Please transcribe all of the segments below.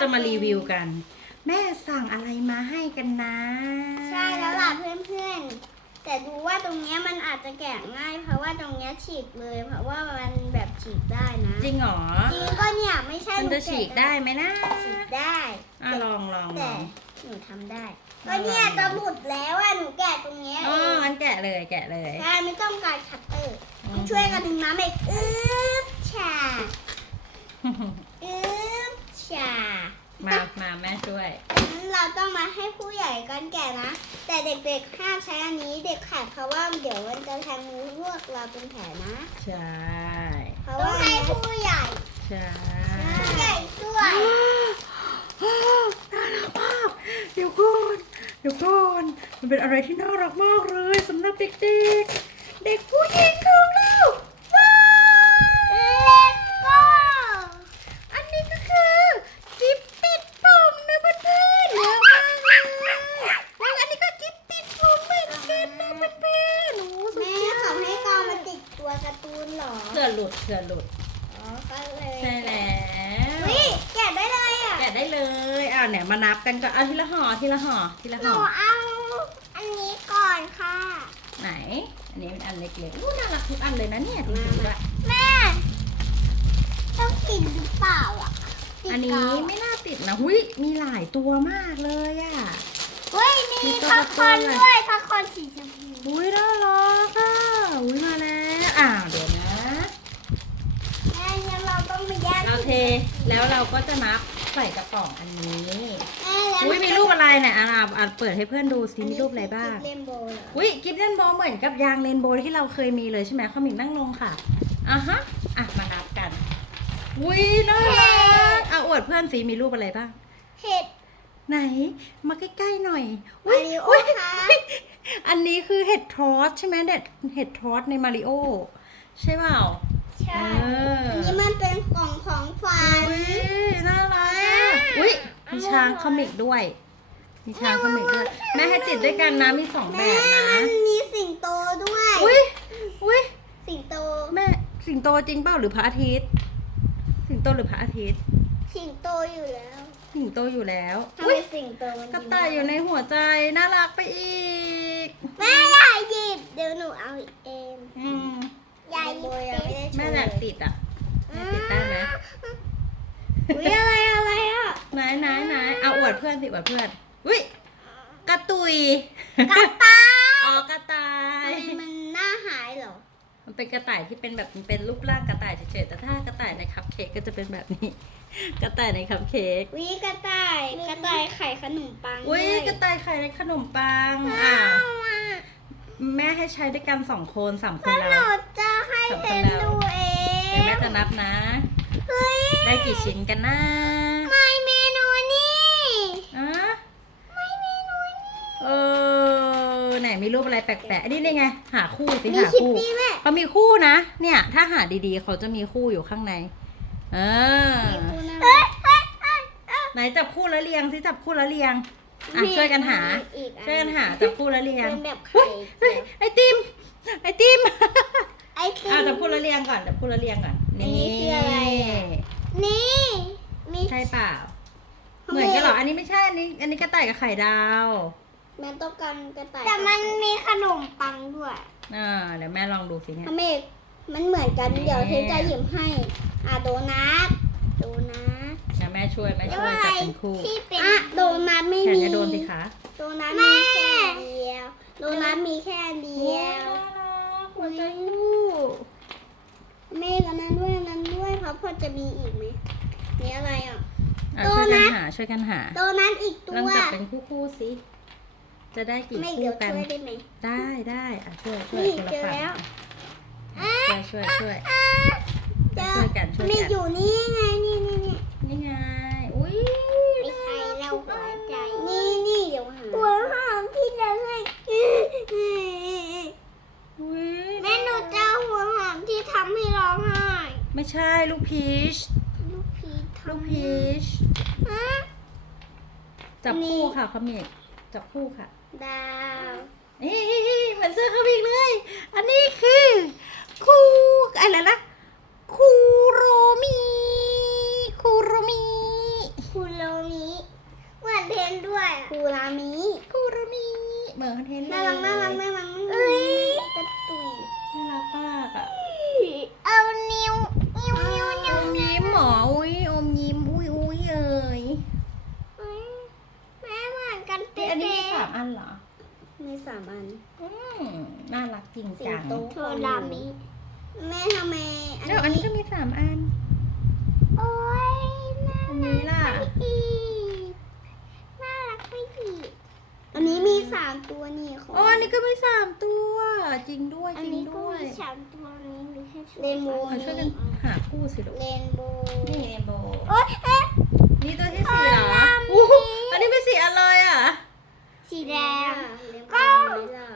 จะมารีวิวกัน แม่สั่งอะไรมาให้กันนะ ใช่แล้วล่ะเพื่อนๆ แต่ดูว่าตรงเนี้ยมันอาจจะแกะง่าย เพราะว่าตรงเนี้ยฉีกเลย เพราะว่ามันแบบฉีกได้นะจริงเหรอ จริงก็เนี่ยไม่ใช่มันจะฉีกได้ไหมนะฉีกได้อะลองลองลแต่องหนูทำได้ลองก็เนี่ยจะหลุดแล้วอะหนูแกะตรงเนี้ยอ๋เอองงั้นแกะเลยแกะเลยใช่ไม่ต้องการคัตเตอร์อืมต้องช่วยกันดึงน้ำเอกอึ๊บชาอึ๊บ ชา มา มาแม่ช่วย งั้นเราต้องมาให้ผู้ใหญ่กันแกะนะ แต่เด็กๆห้ามใช้อันนี้เด็กขาดเพราะว่าเดี๋ยวมันจะแทงมือพวกเราเป็นแผลนะ ใช่ เพราะว่าให้ผู้ใหญ่ใช่ ผู้ใหญ่ด้วยน่ารักมากเดี๋ยวก่อนเดี๋ยวก่อนมันเป็นอะไรที่น่ารักมากเลยสำหรับเด็กๆ เด็กผู้หญิงของเราว้าว เล็กก็ อันนี้ก็คือกิฟติดผมนะเพื่อนๆเยอะมากเลยแล้วอันนี้ก็กิฟติดผมเหมือนกันนะเพื่อนๆโอ้สุด แม่ ยอด เขาให้กองมาติดตัวการ์ตูนเหรอ เผื่อหลุดเผื่อหลุด อ๋อก็เลย ใช่แล้ว วิแกะได้เลยอะ แกะได้เลยอ่าเนี่ยมานั บกันก่อนเอาทีละห่อทีละห่อทีละหห่นูอเอาอันนี้ก่อนค่ะ ไหน อันนี้เป็นอันเล็กๆอู้น่ารักทุกอันเลยนะเนี่ยจริงๆด้วยแม่ ต้องกินหรือเปล่าอะติดอันนี้กาวไม่น่าติดนะหุ้ยมีหลายตัวมากเลยอะ เฮ้ยมีมีตัวพักคอนการ์ตูน ด้วยพักคอนสีชมพูอุ้ยน่ารักอะอุ้ยมาแล้วอ่าเดี๋ยวนะ แม่งั้นเราต้องมาแยกเราเทแล้วเราก็จะนับใส่กระป๋องอันนี้ แม่แล้วอุ้ยมีรูปอะไรเนี่ยอะอะอะเปิดให้เพื่อนดูซิมีรูปอะไรบ้างเล่มโบว์เหรออุ้ยกิฟต์เรนโบว์เหมือนกับยางเรนโบว์ที่เราเคยมีเลยใช่ไหมเขามีนั่งลงค่ะอะฮะอะมานับกันอุ้ยน่ารักอะอวดเพื่อนสิมีรูปอะไรบ้าง เห็ด ไหน มาใกล้ๆหน่อยมาริโอค่ะอันนี้คือเห็ดทรอสใช่ไหมเด็ดเห็ดทรอสในมาริโอใช่เปล่า ใช่เอออั อันนี้มันเป็นกล่องของฝัน อุ้ยน่ารักอุ้ย มีช้างคอมิกด้วย มีช้างคอมิกด้วย แม่ให้ติดด้วยกันนะ มีสองแบแม่บนะ มันมีสิงโตด้วย อุ้ยอุ้ยสิงโต แม่สิงโตจริงเปล่าหรือพระอาทิตย์ สิงโตหรือพระอาทิตย์ สิงโตอยู่แล้วสิงโตอยู่แล้วทำอุ้ไมยสิงโตมันกระต่ายอยู่ในหัวใจ น่ารักไปอีก แม่อย่าหยิบ เดี๋ยวหนูเอาเองอืม อย่าหยิบยังไม่ได้โชว์แม่อยากติดอะแม่ติดได้ไหม อุ้ยอะไรอะไรอะ ไหนไหนไหนเอาอวดเพื่อนสิอวดเพื่อนอุ้ยกระตุยกระต่ายอ๋อกระต่ายทำไมมันหน้าหายเหรอ มันเป็นกระต่ายที่เป็นแบบมันเป็นรูปร่างกระต่ายเฉยๆแต่ถ้ากระต่ายในคัพเค้กก็จะเป็นแบบนี้ กระต่ายในคัพเค้กวิกระต่าย กระต่ายไข่ขนมปังอุ้ยด้วยกระต่ายไข่ในขนมปังอ่าแม่ให้ใช้ด้วยกันสองคนสามคนหเรานูจะให้เทนดูเอเดี๋ยวง แม่จะนับนะ เฮ้ย ได้กี่ชิ้นกันนะ ไม่เมนูนี่ อะ ไม่เมนูนี่ เออไหน มีรูปอะไรแปลกๆอันนี้นี่ไง หาคู่สิมีหาคิตคู่ตี้แม่เขามีคู่นะ เนี่ย ถ้าหาดีๆ เขาจะมีคู่อยู่ข้างใน เออมีคู่น่ารักไหนจับคู่แล้วเรียงสิจับคู่แล้วเรียง อะช่วยกันหา อีกอัช่วยกันหาจับคู่แล้วเรียงเป็นแบบเฮ้ไข่ยเฮ้ยไอติม ไอติม ไอ้ติอะจับมคู่แล้วเรียงก่อนจับคู่แล้วเรียงก่อนอันนี้คืออะไรอะนี่ มี ใช่เปล่า เหมือนกันเหรอ อันนี้ไม่ใช่ อันนี้ อันนี้กระต่ายกับไข่ดาว มันต้องการกระต่ายแต่มันมีขนมปังด้วยอ่าเดี๋ยวแม่ลองดูสิเนี่ย ทำเอกมันเหมือนกันแม่เดี๋ยวเทนจะหยิบให้ อะโดนัทโดนัท เดี๋ยวแม่ช่วยแม่ช่วยจับเป็นคู่ที่เป็นอะโดนัทไม่แขนมีจะโดนสิคะโดนัทมีแค่อันเดียวโดนัทมีแค่อันเดียวหัวใจเมฆอันนั้นด้วยอันนั้นด้วยเพราะพอจะมีอีกไหมมีอะไรอะ อะโดช่วยนักันทหาช่วยกันหาโดนัทอีกตัลองว จับเป็นคู่คู่ๆสิ จะได้กี่ไม่คู่เดี๋ยวกันช่วยได้ไหม ได้ได้อะช่วยช่วยนี่คนละเจอฝั่งแล้วช่วยช่วยช่วย อะเจอช่วยกันช่วยมีกันอยู่นี่ไงนี่นี่นี่นี่ไงอุ้ยไม่ใช่เราหัวใจ นี่นี่เดี๋ยวหาหัวหอมที่เราให้อุ้ยแม่หนูเจ้าหัวหอมที่ทำให้ร้องไห้ไม่ใช่ลูกพีชลูกพีชลูกพีชฮะ จับนี่คู่ค่ะคอมิกจับคู่ค่ะ ดาวนี่เหมือนเสื้อเขาอีกเลย อันนี้คือคูอะไรนะคูโรมิคูโรมิคูโรมิเหมือนเทนด้วยคูรามิคูโรมิเหมือนเทนเลยน่ารักน่ารักน่า น่ารักจริงสิจังงโตโทรามิแม่ทำไมอันแล้วอันนี้ก็มีสามอัน โอ้ยน่าอันนี้ล่ะ รักไปอีกน่ารักไปอีกอันนี้มีสามตัวนี่ของ อ๋ออันนี้ก็มีสามตัว จริงด้วยอัจนริงนี้ก็ด้วยมีสามตัวนี้มีแค่เรนโบว์มาช่วยกันหาคู่สิลูกเรนโบว์นี่เรนโบว์ โอ๊ยเอ๊ะ นี่ตัวที่สี่เหรอ โอ้ย อู้หูอันนี้เป็นสีอะไรอะ สีแดง ก็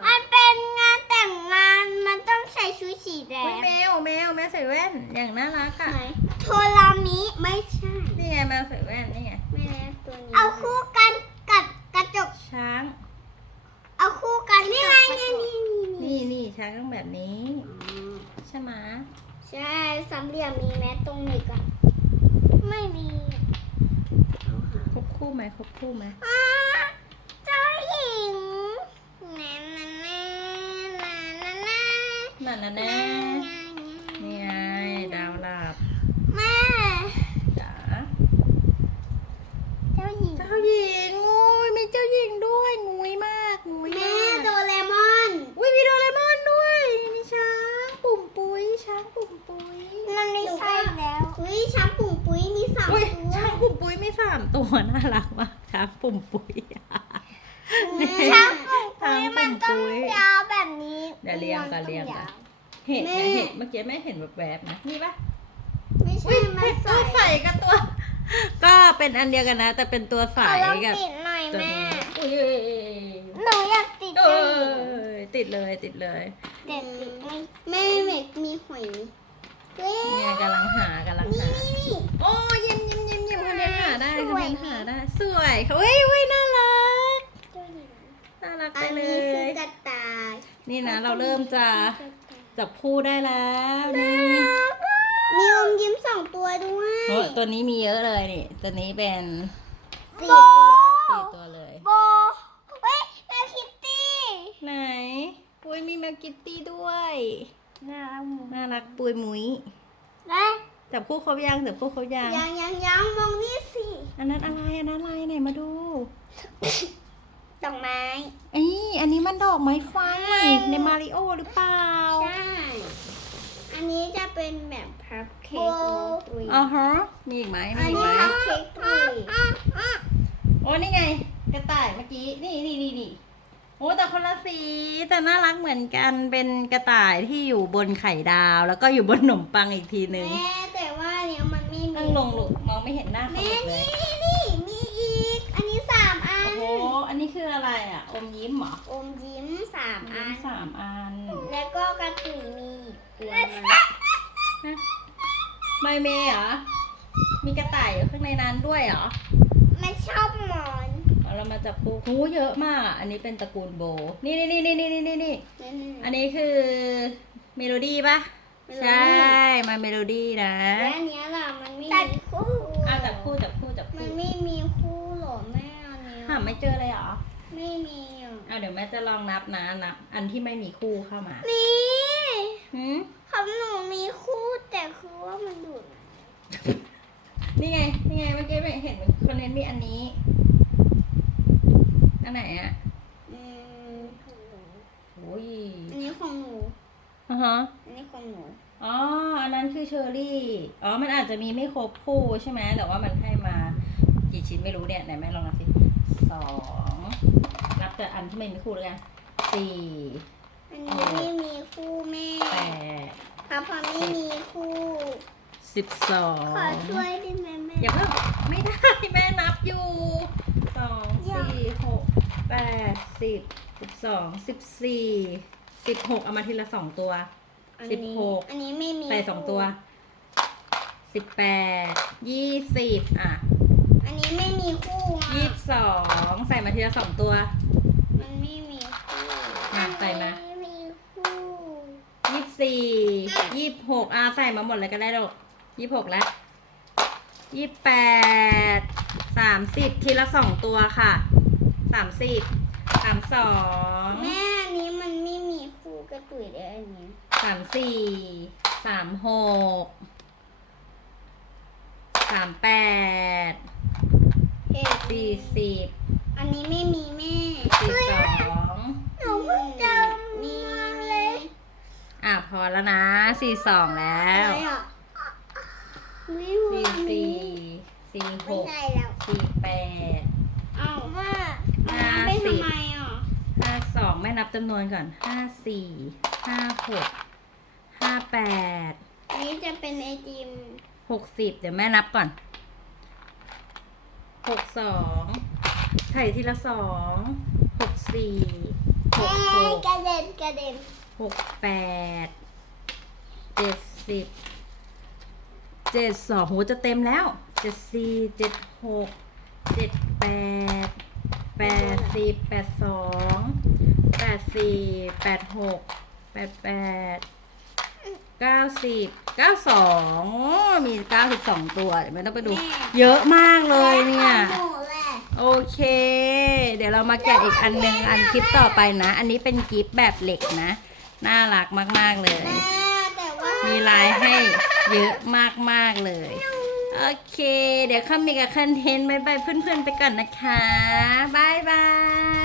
มันเป็นงานแต่งงานมันต้องใส่ชุดสีแด อุ๊ย ง แมวแมวแมวใส่แว่น อย่างน่ารักอะ ไหนโทรามิไม่ใช่ นี่ไงแมวใส่แว่นนี่ไง ไม่แล้วตัวนี้ เอาคู่กันกับกระจก ช้าง เอาคู่กันนี่ไงนี่นี่นี่ นี่นี่ ช้างต้องแบบนี้ ใช่ไหมะใช่สามเหลี่ยมมีแม้ตรงนี้กันไม่มีเอาหาครบคู่ไหมครบคู่ไหมอ่าเจ้าหญิงแน่แน่แน่แน่แน่นั่นนะแน่แน่นี่ไงดาวหลับ แม่ จ๋า เจ้าหญิง เจ้าหญิงโอ้ยมีเจ้าหญิงด้วยงุยมากงุย แม่ มาก โดเรมอน อุ้ยมีโดเรมอนด้วยมีช้างปุ่มปุ้ยช้างปุ่มปุ้ย มันไม่ใช่แล้วอุ้ยช้างปุ่งปุ้ยมีสาม อุ้ย ตัว ช้างปุ่มปุ้ยมีสามตัวน่ารักมากช้างปุ่มปุ้ย ช้างปุ่งปุ้ย ช้าง มัน ปุ่ ต้อง มปุ้ย ยาวแบบนี้ เดี๋ยวเรียง ก่อนเรียงก่อนมัเห็นแม่นะเห็นเมื่อกี้แม่เห็นแบบแบบๆนะนี่ปะไม่ใช่อุ้ยมันเห็นตัวใส่กับตัว ก็เป็นอันเดียวกันนะ แต่เป็นตัวใสขอลองกับติดหน่อยตัวแม่ นี้อุ้ยหนูอยากติดเอเจ้าหญิงอติดเลยติดเลยแต่ติดไม่แม่เมกมีหอยเว้ยเนี่ยกำลังหากำลังหา นี่นี่ โอ้ยิ้มยิ้มยิ้มยิ้มคะแนนหาได้สคะวย แนนหาได้ สวยเฮ้ยเว้ยน่ารักเจ้าหญิงน่ารักไปอันเลนี้คือย กระต่าย นี่นะเราเริ่มจะจับคู่ได้แล้วนี่มีอมยิ้มสองตัวด้วยโอ้ตัวนี้มีเยอะเลยนี่ตัวนี้เป็นสี่ตัวสี่ตัวเลยโบเฮ้ยแม่คิตตี้ ไหนปุยมีแมวกิตตี้ด้วยน่ารักหมูน่ารักปุยมุ้ยและจับคู่ครบยังจับคู่ครบยังยังยังยังมองนี่สิอันนั้นอะไรอันนั้นอะไรไหนมาดู ดอกไม้ไอ้ยอันนี้มันดอกไม้ไฟในมาริโอหรือเปล่า ใช่อันนี้จะเป็นแบบพับเค้กตุยอ๋อฮะมีอีกไหมมีอันอีกนี้ไหมพับเค้กตุยโอ้นี่ไง กระต่ายเมื่อกี้นี่นี่นี่นี่โอ้แต่คนละสีแต่น่ารักเหมือนกันเป็นกระต่ายที่อยู่บนไข่ดาว แล้วก็อยู่บนขนมปังอีกทีนึงแม่แต่ว่าอันเนี้ยมันไม่มีนั่งลงลูกมองไม่เห็นหน้าเขาแม่หมดเลย นี่นี่นี่มีอีก อันนี้สามอั โอ้ น โห อั นนี้คืออะไรอะ อมยิ้มเหรออมยิ้มสามอมอัยิ้มน สามอันแล้วก็กระตุยมีอีกตัวหนึงไมเมย์เหรอ มีกระต่ายอยู่ข้างในนั้นด้วยเหรอมันชอบหมอนเอาเรามาจับคู่หูเยอะมากอะอันนี้เป็นตระกูลโบ นี่นี่นี่นี่นี่นี่นี่ อันนี้คือเมโลดี้ปะใช่มาเมโลดี้นะและอันเนี้ยล่ะมันไม่มีคู่อะจับคู่จับคู่จับมัคู่นไม่มีคู่หรอแม่อันเนี้ย หาไม่เจอเลยเหรอไม่มีอะอะเดี๋ยวแม่จะลองนับนะนับอันที่ไม่มีคู่เข้ามานี่หืมของหนูมีคู่แต่คือว่ามันดูดนี่ไงนี่ไงเมื่อกี้ไม่เห็นคนเน้นมีอันนี้ อันไหนอะอืมของหนูโอ้ยอันนี้ของหนูอะฮะอันนี้ของหนูอ๋ออันนั้นคือเชอร์รี่อ๋อมันอาจจะมีไม่ครบคู่ใช่ไหมแต่ว่ามันให้มา กี่ชิ้นไม่รู้เนี่ยไหนแม่ลองนับสิ สองนับแต่อันที่ไม่มีคู่แล้วกันสี่อันนี้ไม่มีคู่แม่แปดพับพอไม่มีคู่สิบสองขอช่วยได้ไหมแม่อย่าเพิ่งไม่ได้แม่นับอยู่สองอย่าสี่หกแปดสิบสิบสองสิบสี่สิบหกเอามาทีละสองตัวอันสิบนี้หกอันนี้ไม่มีใส่สองตัวสิบแปดยี่สิบอะ อันนี้ไม่มีคู่อะยี่ สิบสองใส่มาทีละสองตัว มันไม่มีคู่มาใส่มาอันนี้ไม่มีคู่ ยี่สิบสี่ยี่สิบหกอะใส่มาหมดเลยก็ได้หรอกยี่สิบหกแล้วยี่สิบแปดสามสิบทีละสองตัวค่ะสามสิบสามสองแม่อื่นได้อันนี้สามสี่สามหกสามแปด เฮ้ยสี่สิบอันนี้ไม่มีแม่สี่สองหนูเพิ่งจำมีเลยอะพอแล้วนะสี่สองแล้วอะไรอะไม่สี่รู้สี่สี่หไม่กใช่แล้วสี่แปดเอ้าว่าห้าเป็นสิบทำไมอะห้าสองแม่นับจำนวนก่อนห้าสี่ห้าหกห้าแปดอันนี้จะเป็นไอติมหกสิบเดี๋ยวแม่นับก่อน หกสองไถ่ทีละสองหกสี่หกหกกระเด็นกระเด็นหกแปดเจ็ดสิบเจ็ดสองโหจะเต็มแล้วเจ็ดสี่เจ็ดหกเจ็ดแปดแปดสิบแปดสองแปดสี่แปดหกแปดแปด เก้าสิบเก้าสองมีเก้าสิบสองตัวเดี๋ยวไม่ต้องไปดู เยอะมากเลยเนี่ยแม่ของหนูแหละโอเค เดี๋ยวเรามาแกะอีกอันหนึ่งอันคลิปต่อไปนะ อันนี้เป็นกิฟต์แบบเหล็กนะ น่ารักมากๆเลย แม่แต่ว่ามีมีลายให้เยอะมากๆเลย โอเค เดี๋ยวข้ามีกับคอนเทนต์บายบายเพื่อนๆไปก่อนนะคะบายบาย